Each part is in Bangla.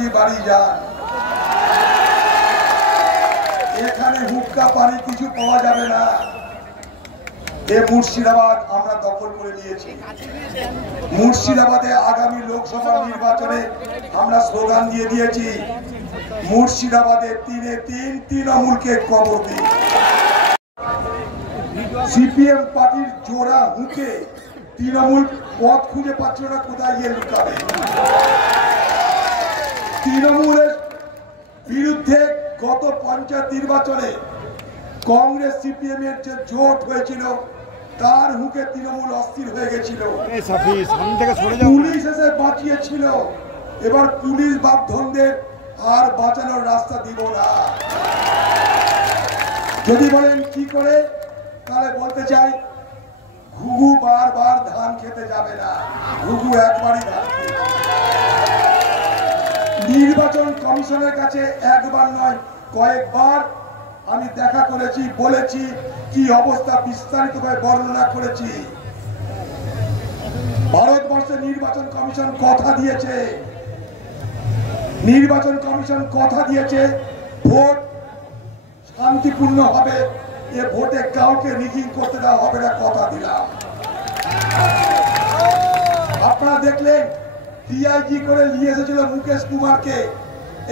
নেতাজি বাড়ি যান, এখানে হুক্কা পানি কিছু পাওয়া যাবে না। এ মুর্শিদাবাদ আমরা দখল করে নিয়েছি। মুর্শিদাবাদে আগামী লোকসভা নির্বাচনে আমরা স্লোগান দিয়ে দিয়েছি, মুর্শিদাবাদে 3-3 তৃণমূলকে কবর দিন। সিপিএম পার্টির জোড়া হুকে তৃণমূল পথ খুঁজে পাচ্ছিল না কোথায় গিয়ে লুকাবে। তৃণমূলের বিরুদ্ধে গত পঞ্চায়েত নির্বাচনে কংগ্রেস সিপিএম এর যে জোট হয়েছিল তার হুকে তৃণমূল অস্থির হয়ে গেছিল, পুলিশ এসে বাঁচিয়েছিল। এবার পুলিশ বাপধনদের আর বাঁচানোর রাস্তা দিব না। যদি বলেন কি করে, তাহলে বলতে চাই ঘুঘু বারবার ধান খেতে যাবে না, ঘুঘু একবারই ধান খেতে। নির্বাচন কমিশনের কাছে একবার নয় কয়েকবার আমি দেখা করেছি, বলেছি কি অবস্থা বিস্তারিতভাবে বর্ণনা করেছি। ভারতবর্ষের নির্বাচন কমিশন কথা দিয়েছে, নির্বাচন কমিশন কথা দিয়েছে ভোট শান্তিপূর্ণ হবে, এ ভোটে কাউকে রিগিং করতে দেওয়া হবে না, কথা দিলাম। আপনারা দেখলেন ডিআইজি করে নিয়ে এসেছিল মুকেশ কুমারকে,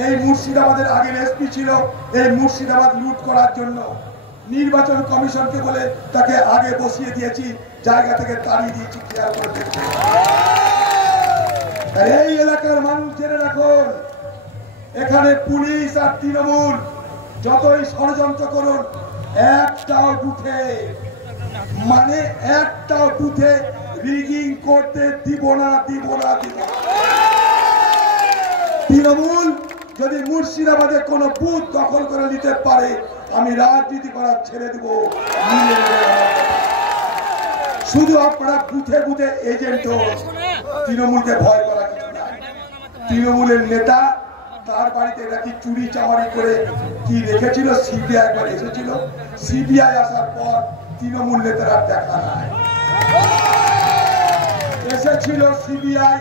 এই মুর্শিদাবাদের আগের এসপি ছিল, এই মুর্শিদাবাদ লুট করার জন্য। নির্বাচন কমিশনকে বলে তাকে আগে বসিয়ে দিয়েছি, জায়গা থেকে তাড়িয়ে দিয়েছি, খেয়াল করে দেখছে। এই এলাকার মানুষ জেনে রাখুন, এখানে পুলিশ আর তৃণমূল যতই ষড়যন্ত্র করুন, একটাও বুথে মানে একটাও বুথে রিগিং করতে দিব না, দিব না, দিব না। তৃণমূল যদি মুর্শিদাবাদে কোন বুথ দখল করে নিতে পারে, আমি রাজনীতি করা ছেড়ে দিব। শুধু আপনারা বুথে বুথে এজেন্ট, তৃণমূলকে ভয় করা কিছু না। তৃণমূলের নেতা তার বাড়িতে নাকি চুরি চামারি করে কি রেখেছিল, সিবিআই একবার এসেছিল, সিবিআই আসার পর তৃণমূল নেতারা দেখা নাই। এসেছিল সিবিআই,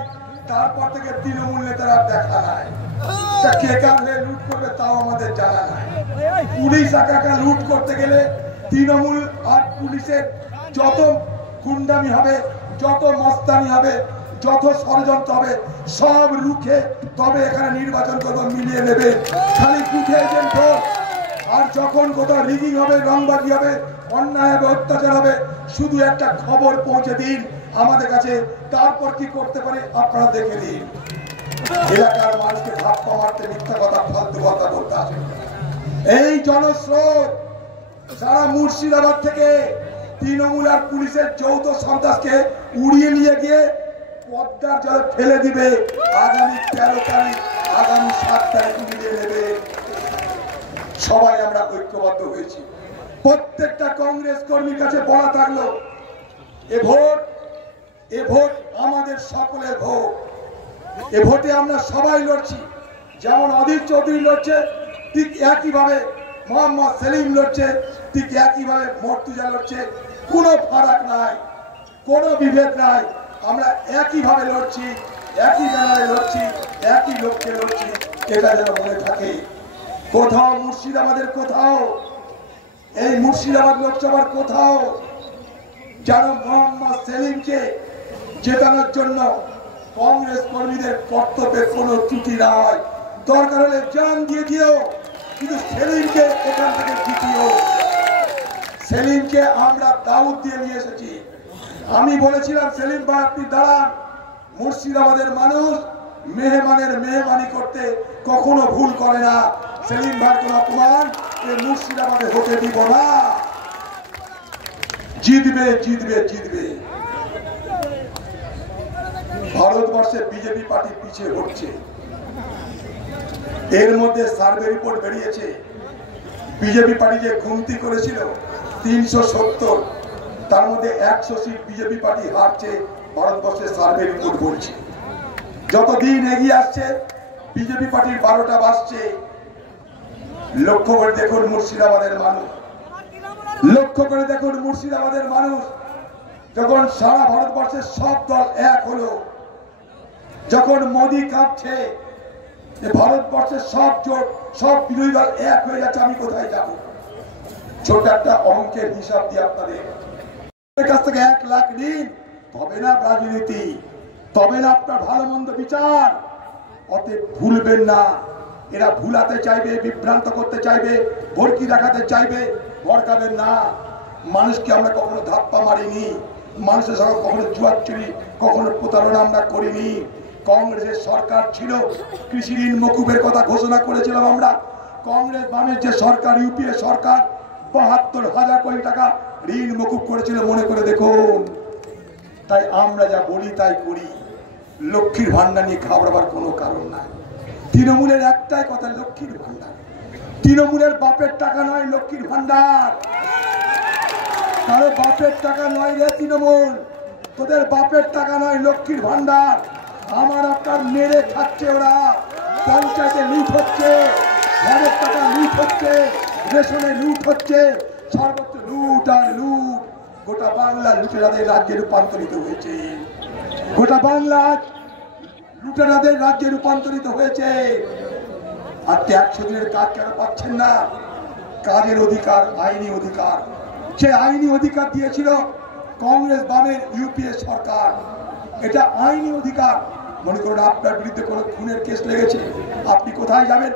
তারপর থেকে তৃণমূল নেতারা দেখা নাই। কে কার হয়ে লুট করবে তাও আমাদের জানা নাই। পুলিশ একা লুট করতে গেলে তৃণমূল আর পুলিশের যত গুন্ডামি হবে, যত মস্তানি হবে, যত ষড়যন্ত্র হবে, সব রুখে তবে এখানে নির্বাচন করবো, মিলিয়ে নেবে। খালি বুথে এজেন্ট হোক, আর যখন কোথাও রিগিং হবে, রংবাজি হবে, অন্যায় হবে, অত্যাচার হবে, শুধু একটা খবর পৌঁছে দিন আমাদের কাছে, তারপর কি করতে পারে আপনারা দেখে দিন। এলাকার মানুষকে ধাপ্পা মারতে, মিথ্যা কথা, ফালতু কথা বলতে আসে। এই জনস্রোত সারা মুর্শিদাবাদ থেকে তৃণমূল আর পুলিশের যৌথ সন্ত্রাসকে উড়িয়ে নিয়ে গিয়ে পদ্মার জলে ফেলে দিবে। আগামী 13 তারিখ, আগামী 7 তারিখ মিলিয়ে নেবে। সবাই আমরা ঐক্যবদ্ধ হয়েছি। প্রত্যেকটা কংগ্রেস কর্মীর কাছে বলা থাকলো, এ ভোট আমাদের সকলের ভোট। এ ভোটে আমরা সবাই লড়ছি। যেমন অধীর চৌধুরী লড়ছে, ঠিক একইভাবে মোহাম্মদ সেলিম লড়ছে, ঠিক একইভাবে মর্তুজা লড়ছে। কোনো ফারাক নাই, কোনো বিভেদ নাই। আমরা একইভাবে লড়ছি, একই ব্যানারে লড়ছি, একই লক্ষ্যে লড়ছি, এটা যেন মনে থাকে। কোথাও মুর্শিদাবাদের কোথাও, এই মুর্শিদাবাদ লোকসভার কোথাও যেন মোহাম্মদ সেলিমকে জেতানোর জন্য কংগ্রেস কর্মীদের কর্তব্যে কোনো ত্রুটি না হয়। দরকার হলে জান দিয়ে দিও, কিন্তু সেলিমকে এখান থেকে জিতিও। সেলিমকে আমরা দাউদ দিয়ে নিয়ে এসেছি। আমি বলেছিলাম, সেলিম ভাই আপনি দাঁড়ান, মুর্শিদাবাদের মানুষ মেহমানের মেহমানি করতে কখনো ভুল করে না। সেলিম ভাই কোন অপমান মুর্শিদাবাদে হতে দিব না। জিতবে, জিতবে, জিতবে। ভারতবর্ষে বিজেপি পার্টি পিছিয়ে হচ্ছে। এর মধ্যে সার্ভে রিপোর্ট বেরিয়েছে, বিজেপি পার্টি যে খুমতি করেছিল 370, তার মধ্যে 100 সিট বিজেপি পার্টি হারছে। ভারতবর্ষের সার্ভে রিপোর্ট বলছে। যতদিন এগিয়ে আসছে বিজেপি পার্টির 12টা বাজছে। লক্ষ্য করে দেখুন মুর্শিদাবাদের মানুষ, লক্ষ্য করে দেখুন মুর্শিদাবাদের মানুষ। যখন সারা ভারতবর্ষের সব দল এক হলো, যখন মোদী কাঁপছে, যে ভারতবর্ষের সব জোট, সব বিরোধী দল এক হয়ে যাচ্ছে, আমি কোথায় যাব? ছোট একটা অঙ্কের হিসাব দিয়ে আপনাদের কাছ থেকে 1 লাখ ঋণ, তবে না রাজনীতি, তবে না আপনার ভালো মন্দ বিচার। অতএব ভুলবেন না, এরা ভুলাতে চাইবে, বিভ্রান্ত করতে চাইবে, ভরকি দেখাতে চাইবে, ভরকাবেন না। মানুষকে আমরা কখনো ধাপ্পা মারিনি, মানুষের সঙ্গে কখনো জুয়াচুরি, কখনো প্রতারণা আমরা করিনি। কংগ্রেসের সরকার ছিল, কৃষি ঋণ মকুবের কথা ঘোষণা করেছিলাম আমরা। কংগ্রেস বামের যে সরকার, ইউপিএ সরকার 72,000 কোটি টাকা ঋণ মকুব করেছিল, মনে করে দেখুন। তাই আমরা যা বলি তাই করি। লক্ষ্মীর ভান্ডার নিয়ে ঘাবড়াবার কোনো কারণ নাই। তৃণমূলের একটাই কথা, লক্ষ্মীর ভান্ডার। তৃণমূলের বাপের টাকা নয় লক্ষ্মীর ভান্ডার, কারো বাপের টাকা নয় রে তৃণমূল, তোদের বাপের টাকা নয় লক্ষ্মীর ভান্ডার। আমার আপনার মেরে খাচ্ছে ওরা, পঞ্চায়েতে লুট হচ্ছে, ঘরের টাকা লুট হচ্ছে, রেশনে লুট হচ্ছে, সর্বত্র লুট আর লুট। গোটা বাংলা লুটেরাদের রাজ্যে রূপান্তরিত হয়েছে, গোটা বাংলা লুটেরাদের রাজ্যে রূপান্তরিত হয়েছে। আজকে 100 দিনের কাজ কেন পাচ্ছেন না? কাজের অধিকার, আইনি অধিকার, সে আইনি অধিকার দিয়েছিল কংগ্রেস বামের ইউপিএ সরকার। এটা আইনি অধিকার। মনে করুন আপনার বিরুদ্ধে কোনো খুনের কেস লেগেছে, আপনি কোথায় যাবেন?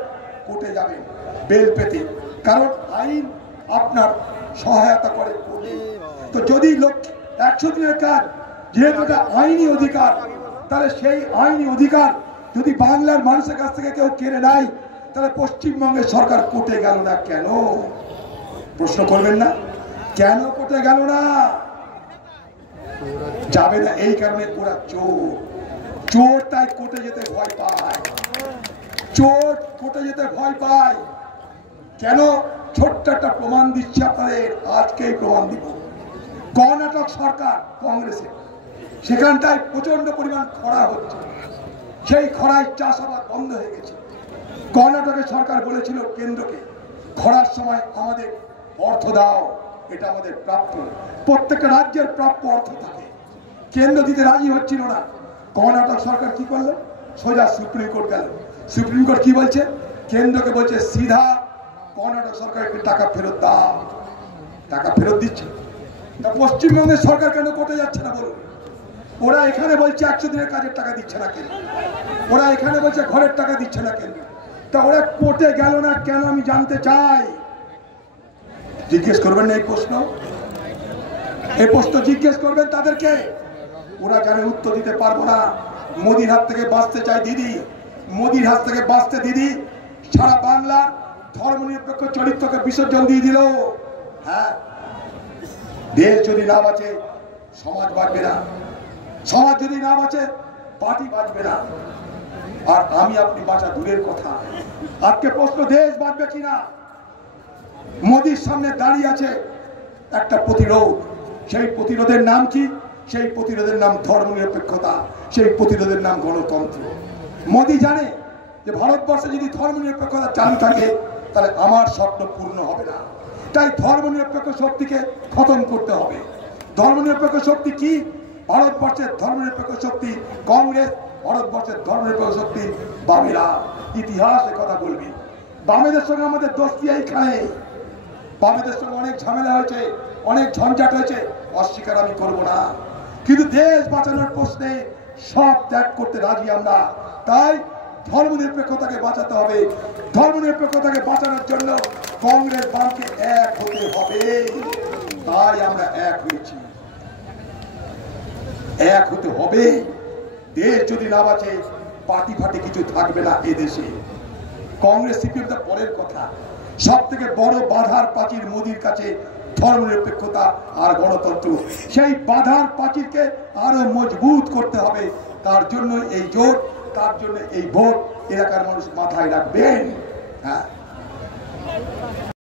কোর্টে যাবেন বেল পেতে, কারণ আইন আপনার সহায়তা করে। তো যদি 100 দিনের কাজ যেহেতু এটা আইনি অধিকার, তাহলে সেই আইনি অধিকার যদি বাংলার মানুষের কাছ থেকে কেউ কেড়ে নেয়, তাহলে পশ্চিমবঙ্গের সরকার কোর্টে গেল না কেন? প্রশ্ন করবেন না, কেন কোর্টে গেল না? যাবে না এই কারণে ওরা চোর। চোর তাই কোর্টে যেতে ভয় পায়, চোর কোর্টে যেতে ভয় পায়। কেন? ছোট্ট একটা প্রমাণ দিচ্ছি আপনাদের, আজকেই প্রমাণ দিব। কর্ণাটক সরকার কংগ্রেসের, সেখানটায় প্রচন্ড পরিমাণ খরা হচ্ছে, সেই খরায় চাষাবাদ বন্ধ হয়ে গেছে। কর্ণাটকের সরকার বলেছিল কেন্দ্রকে, খরার সময় আমাদের অর্থ দাও, এটা আমাদের প্রাপ্য। প্রত্যেকটা রাজ্যের প্রাপ্য অর্থ থাকে, কেন্দ্র দিতে রাজি হচ্ছিল না। কর্ণাটক সরকার কি করলো? সোজা সুপ্রিম কোর্ট গেল। সুপ্রিম কোর্ট কি বলছে? কেন্দ্রকে বলছে সিধা কর্ণাটক সরকারকে টাকা ফেরত দাও। টাকা ফেরত দিচ্ছে। তা পশ্চিমবঙ্গের সরকার কেন কোর্টে যাচ্ছে না বলুন? ওরা এখানে বলছে 100 দিনের কাজের টাকা দিচ্ছে না কেন? ওরা এখানে বলছে ঘরের টাকা দিচ্ছে না কেন? তা ওরা কোর্টে গেল না কেন আমি জানতে চাই। জিজ্ঞেস করবেন না এই প্রশ্ন? এই প্রশ্ন জিজ্ঞেস করবেন তাদেরকে। ওরা জানে উত্তর দিতে পারবো না। মোদির হাত থেকে বাঁচতে চাই দিদি, মোদির হাত থেকে বাঁচতে দিদি সারা বাংলার ধর্মনিরপেক্ষ চরিত্রকে বিসর্জন দিয়ে দিল। হ্যাঁ, দেশ যদি না বাঁচে সমাজ বাঁচবে না, সমাজ যদি না বাঁচে পার্টি বাঁচবে না। আর আমি আপনি বাঁচা দূরের কথা, আজকে প্রশ্ন দেশ বাঁচবে কিনা। মোদির সামনে দাঁড়িয়ে আছে একটা প্রতিরোধ। সেই প্রতিরোধের নাম কি? সেই প্রতিরোধের নাম ধর্মনিরপেক্ষতা, সেই প্রতিরোধের নাম গণতন্ত্র। মোদি জানে যে ভারতবর্ষে যদি ধর্মনিরপেক্ষতা চালু থাকে তাহলে আমার স্বপ্ন পূর্ণ হবে না। তাই ধর্মনিরপেক্ষ শক্তিকে খতম করতে হবে। ধর্মনিরপেক্ষ শক্তি কি? ভারতবর্ষের ধর্মনিরপেক্ষ শক্তি কংগ্রেস, ভারতবর্ষের ধর্মনিরপেক্ষ শক্তি বামেরা। ইতিহাস কথা বলবি। বামেদের সঙ্গে আমাদের দোস্তি এইখানে। বামেদের সঙ্গে অনেক ঝামেলা হয়েছে, অনেক ঝঞ্ঝাট হয়েছে, অস্বীকার আমি করব না। কিন্তু দেশ বাঁচানোর প্রশ্নে সব ত্যাগ করতে রাজি আমরা। তাই ধর্মনিরপেক্ষতাকে বাঁচাতে হবে। ধর্মনিরপেক্ষতাকে বাঁচানোর জন্য কংগ্রেস বামকে এক হতে হবে। তাই আমরা এক হয়েছি, এক হতে হবে। দেশ যদি না বাঁচে পার্টি ফাটি কিছু থাকবে না এদেশে। কংগ্রেস সিপিএম তো পরের কথা। সব থেকে বড় বাধার প্রাচীর মোদির কাছে ধর্মনিরপেক্ষতা আর গণতন্ত্র। সেই বাধার প্রাচীরকে আরো মজবুত করতে হবে। তার জন্য এই জোট, তার জন্য এই ভোট এলাকার মানুষ মাথায় রাখবেন। হ্যাঁ।